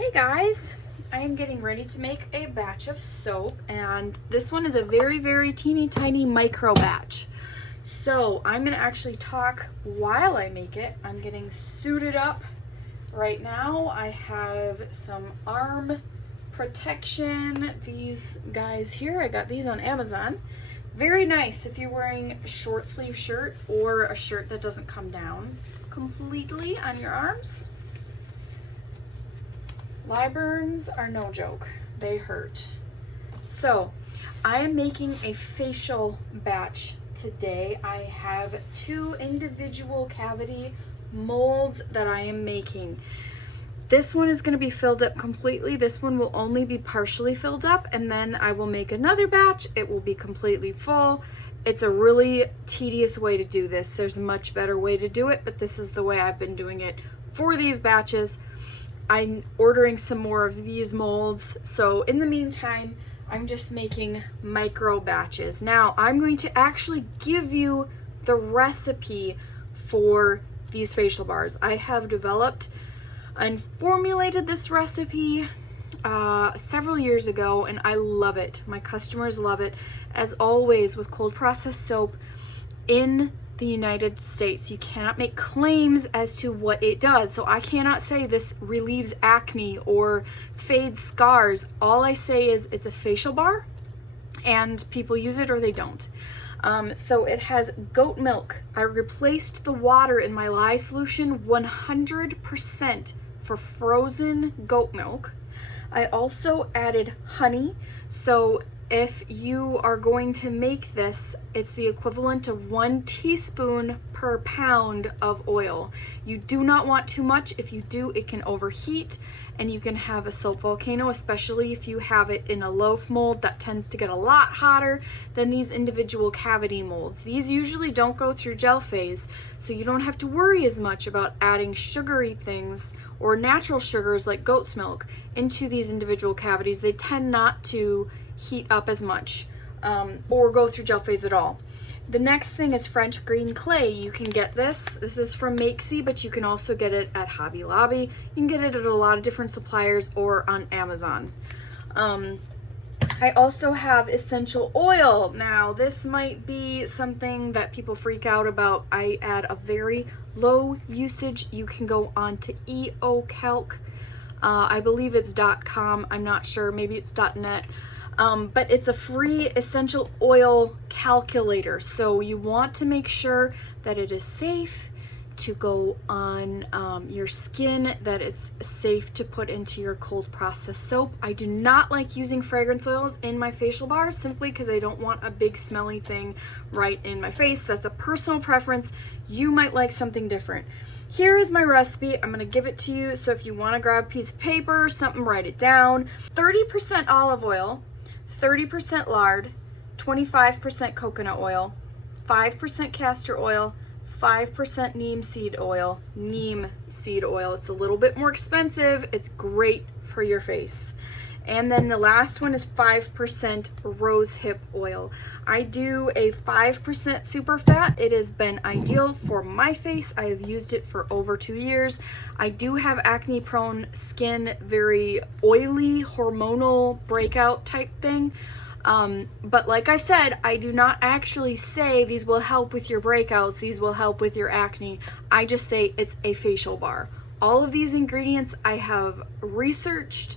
Hey guys, I am getting ready to make a batch of soap, and this one is a very teeny tiny micro batch. So I'm gonna actually talk while I make it. I'm getting suited up right now. I have some arm protection. These guys here, I got these on Amazon. Very nice if you're wearing a short sleeve shirt or a shirt that doesn't come down completely on your arms. Liburns are no joke. They hurt. So, I am making a facial batch today. I have 2 individual cavity molds that I am making. This one is going to be filled up completely. This one will only be partially filled up, and then I will make another batch. It will be completely full. It's a really tedious way to do this. There's a much better way to do it, but this is the way I've been doing it for these batches. I'm ordering some more of these molds, so in the meantime, I'm just making micro batches. Now, I'm going to actually give you the recipe for these facial bars. I have developed and formulated this recipe several years ago, and I love it. My customers love it. As always, with cold processed soap in the United States, you cannot make claims as to what it does. So I cannot say this relieves acne or fades scars. All I say is it's a facial bar and people use it or they don't. So it has goat milk. I replaced the water in my lye solution 100% for frozen goat milk. I also added honey. So if you are going to make this, it's the equivalent of 1 teaspoon per pound of oil. You do not want too much. If you do, it can overheat and you can have a soap volcano, especially if you have it in a loaf mold that tends to get a lot hotter than these individual cavity molds. These usually don't go through gel phase, so you don't have to worry as much about adding sugary things or natural sugars like goat's milk into these individual cavities. They tend not to heat up as much or go through gel phase at all. The next thing is French green clay. You can get this. This is from Makesy, but you can also get it at Hobby Lobby. You can get it at a lot of different suppliers or on Amazon. I also have essential oil. Now, this might be something that people freak out about. I add a very low usage. You can go on to EOCalc. I believe it's .com. I'm not sure. Maybe it's .net. But it's a free essential oil calculator. So you want to make sure that it is safe to go on your skin, that it's safe to put into your cold processed soap. I do not like using fragrance oils in my facial bars simply because I don't want a big smelly thing right in my face. That's a personal preference. You might like something different. Here is my recipe. I'm going to give it to you. So if you want to grab a piece of paper, something, write it down. 30% olive oil, 30% lard, 25% coconut oil, 5% castor oil, 5% neem seed oil. Neem seed oil. It's a little bit more expensive. It's great for your face. And then the last one is 5% rose hip oil. I do a 5% super fat. It has been ideal for my face. I have used it for over 2 years. I do have acne prone skin, very oily, hormonal breakout type thing. But like I said, I do not actually say these will help with your breakouts, these will help with your acne. I just say it's a facial bar. All of these ingredients I have researched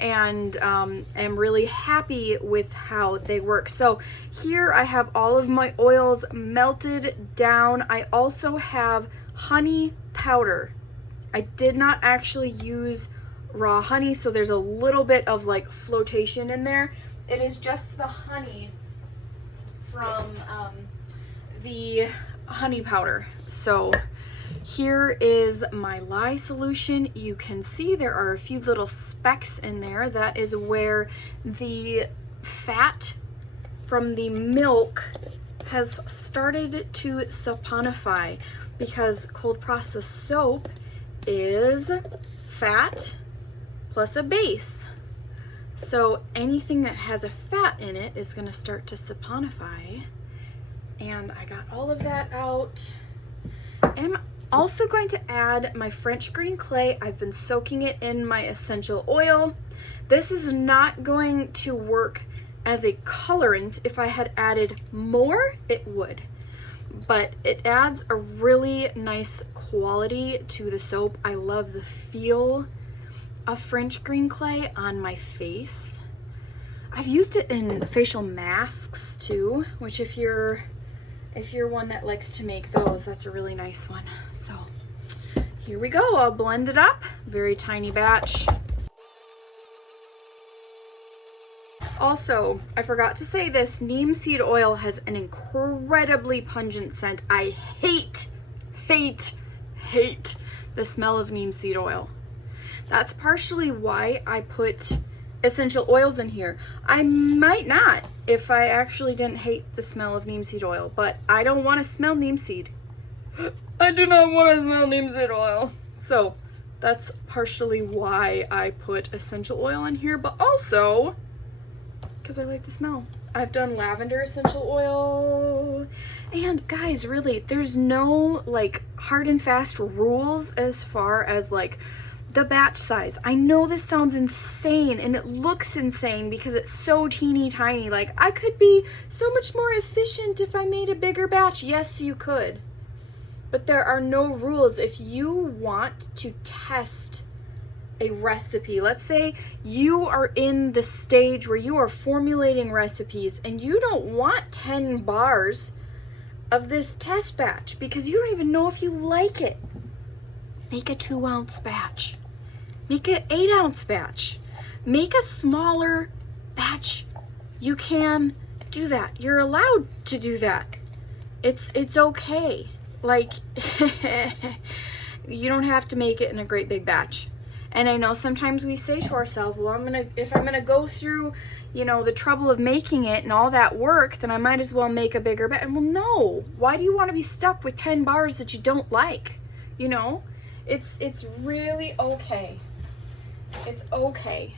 and am really happy with how they work. So here I have all of my oils melted down. I also have honey powder. I did not actually use raw honey, so there's a little bit of like flotation in there. It is just the honey from the honey powder. So here is my lye solution. You can see there are a few little specks in there. That is where the fat from the milk has started to saponify, because cold processed soap is fat plus a base. So anything that has a fat in it is going to start to saponify. And I got all of that out. And also going to add my French green clay. I've been soaking it in my essential oil. This is not going to work as a colorant. If I had added more, it would. But it adds a really nice quality to the soap. I love the feel of French green clay on my face. I've used it in facial masks too, which if you're one that likes to make those, that's a really nice one. So here we go. I'll blend it up. Very tiny batch. Also, I forgot to say this, neem seed oil has an incredibly pungent scent. I hate the smell of neem seed oil. That's partially why I put essential oils in here. I might not if I actually didn't hate the smell of neem seed oil, but I don't want to smell neem seed. I do not want to smell neem seed oil. So that's partially why I put essential oil in here, but also because I like the smell. I've done lavender essential oil. And guys, really, there's no like hard and fast rules as far as like the batch size. I know this sounds insane and it looks insane because it's so teeny tiny. Like, I could be so much more efficient if I made a bigger batch. Yes, you could. But there are no rules. If you want to test a recipe, let's say you are in the stage where you are formulating recipes and you don't want 10 bars of this test batch because you don't even know if you like it. Make a 2-ounce batch. Make an 8-ounce batch. Make a smaller batch. You can do that. You're allowed to do that. It's okay. Like, you don't have to make it in a great big batch. And I know sometimes we say to ourselves, well, if I'm gonna go through, you know, the trouble of making it and all that work, then I might as well make a bigger batch. Well, no. Why do you want to be stuck with 10 bars that you don't like? You know, it's really okay. It's okay.